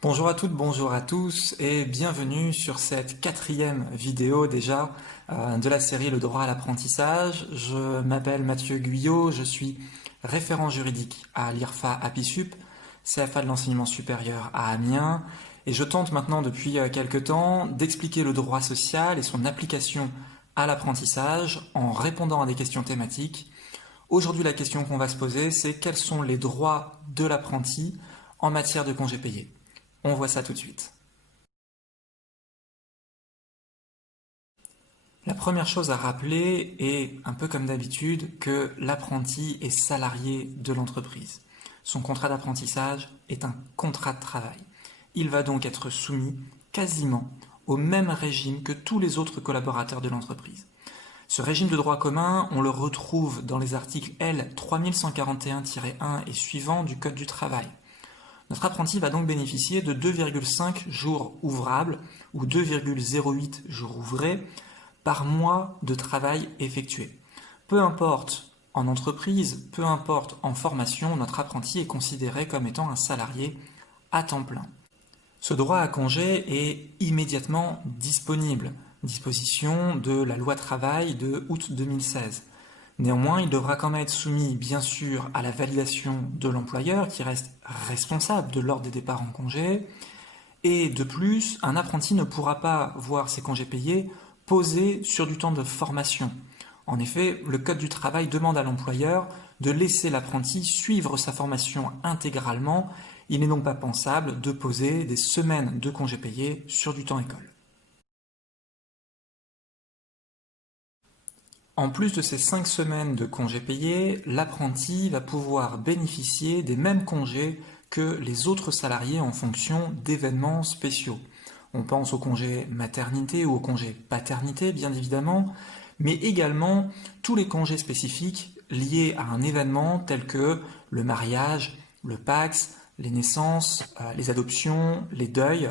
Bonjour à toutes, bonjour à tous et bienvenue sur cette quatrième vidéo déjà de la série Le droit à l'apprentissage. Je m'appelle Mathieu Guyot, je suis référent juridique à l'IRFA APISUP, CFA de l'enseignement supérieur à Amiens, et je tente maintenant depuis quelques temps d'expliquer le droit social et son application à l'apprentissage en répondant à des questions thématiques. Aujourd'hui, la question qu'on va se poser, c'est quels sont les droits de l'apprenti en matière de congés payés. On voit ça tout de suite. La première chose à rappeler est, un peu comme d'habitude, que l'apprenti est salarié de l'entreprise. Son contrat d'apprentissage est un contrat de travail. Il va donc être soumis quasiment au même régime que tous les autres collaborateurs de l'entreprise. Ce régime de droit commun, on le retrouve dans les articles L 3141-1 et suivants du Code du travail. Notre apprenti va donc bénéficier de 2,5 jours ouvrables ou 2,08 jours ouvrés par mois de travail effectué. Peu importe en entreprise, peu importe en formation, notre apprenti est considéré comme étant un salarié à temps plein. Ce droit à congé est immédiatement disponible, disposition de la loi travail de août 2016. Néanmoins, il devra quand même être soumis, bien sûr, à la validation de l'employeur qui reste responsable de l'ordre des départs en congé. Et de plus, un apprenti ne pourra pas voir ses congés payés posés sur du temps de formation. En effet, le Code du travail demande à l'employeur de laisser l'apprenti suivre sa formation intégralement. Il n'est donc pas pensable de poser des semaines de congés payés sur du temps école. En plus de ces 5 semaines de congés payés, l'apprenti va pouvoir bénéficier des mêmes congés que les autres salariés en fonction d'événements spéciaux. On pense au congé maternité ou au congé paternité, bien évidemment, mais également tous les congés spécifiques liés à un événement tel que le mariage, le PACS, les naissances, les adoptions, les deuils.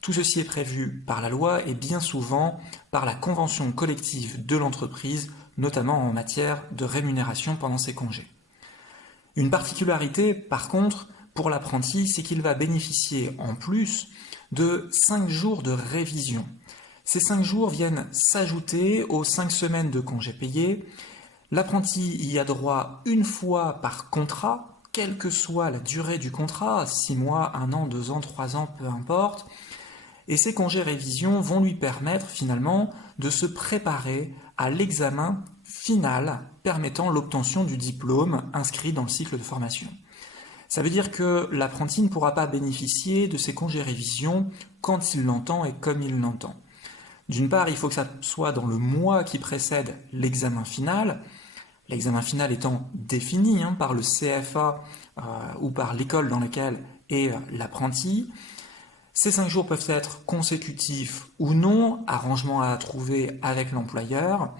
Tout ceci est prévu par la loi et bien souvent par la convention collective de l'entreprise, notamment en matière de rémunération pendant ces congés. Une particularité, par contre, pour l'apprenti, c'est qu'il va bénéficier en plus de 5 jours de révision. Ces 5 jours viennent s'ajouter aux 5 semaines de congés payés. L'apprenti y a droit une fois par contrat, quelle que soit la durée du contrat, 6 mois, 1 an, 2 ans, 3 ans, peu importe. Et ces congés révision vont lui permettre finalement de se préparer à l'examen final permettant l'obtention du diplôme inscrit dans le cycle de formation. Ça veut dire que l'apprenti ne pourra pas bénéficier de ces congés révision quand il l'entend et comme il l'entend. D'une part, il faut que ça soit dans le mois qui précède l'examen final étant défini par le CFA ou par l'école dans laquelle est l'apprenti. Ces 5 jours peuvent être consécutifs ou non, arrangement à trouver avec l'employeur,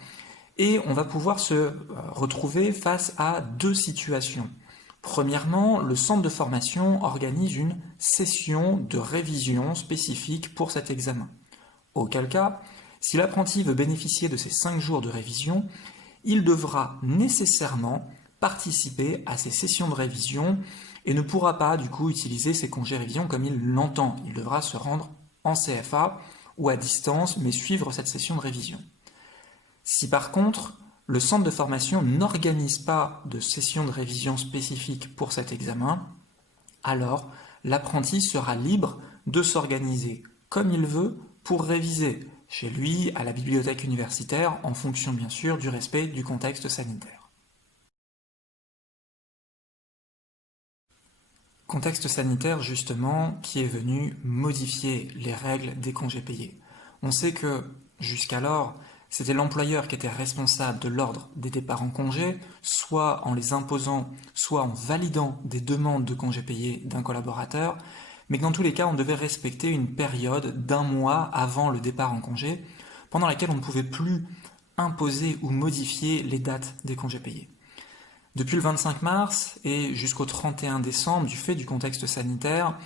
et on va pouvoir se retrouver face à deux situations. Premièrement, le centre de formation organise une session de révision spécifique pour cet examen. Auquel cas, si l'apprenti veut bénéficier de ces 5 jours de révision, il devra nécessairement participer à ces sessions de révision et ne pourra pas du coup utiliser ses congés révision comme il l'entend. Il devra se rendre en CFA ou à distance, mais suivre cette session de révision. Si par contre, le centre de formation n'organise pas de session de révision spécifique pour cet examen, alors l'apprenti sera libre de s'organiser comme il veut pour réviser, chez lui, à la bibliothèque universitaire, en fonction bien sûr du respect du contexte sanitaire. Contexte sanitaire justement qui est venu modifier les règles des congés payés. On sait que jusqu'alors, c'était l'employeur qui était responsable de l'ordre des départs en congé, soit en les imposant, soit en validant des demandes de congés payés d'un collaborateur, mais que dans tous les cas, on devait respecter une période d'1 mois avant le départ en congé, pendant laquelle on ne pouvait plus imposer ou modifier les dates des congés payés. Depuis le 25 mars et jusqu'au 31 décembre, du fait du contexte sanitaire,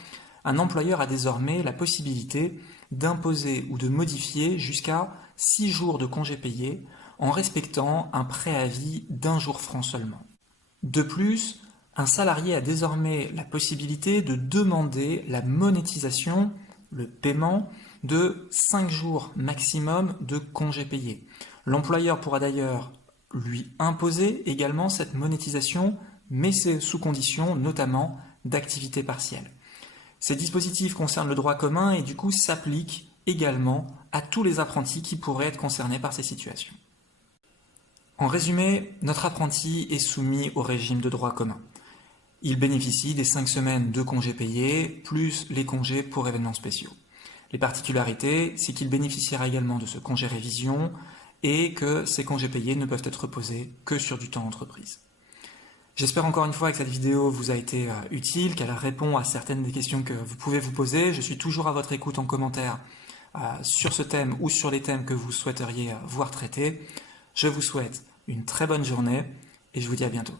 un employeur a désormais la possibilité d'imposer ou de modifier jusqu'à 6 jours de congés payés en respectant un préavis d'1 jour franc seulement. De plus, Un salarié a désormais la possibilité de demander la monétisation, le paiement, de 5 jours maximum de congés payés. L'employeur pourra d'ailleurs lui imposer également cette monétisation, mais c'est sous condition notamment d'activité partielle. Ces dispositifs concernent le droit commun et du coup s'appliquent également à tous les apprentis qui pourraient être concernés par ces situations. En résumé, notre apprenti est soumis au régime de droit commun. Il bénéficie des 5 semaines de congés payés, plus les congés pour événements spéciaux. Les particularités, c'est qu'il bénéficiera également de ce congé révision et que ces congés payés ne peuvent être posés que sur du temps entreprise. J'espère encore une fois que cette vidéo vous a été utile, qu'elle répond à certaines des questions que vous pouvez vous poser. Je suis toujours à votre écoute en commentaire sur ce thème ou sur les thèmes que vous souhaiteriez voir traités. Je vous souhaite une très bonne journée et je vous dis à bientôt.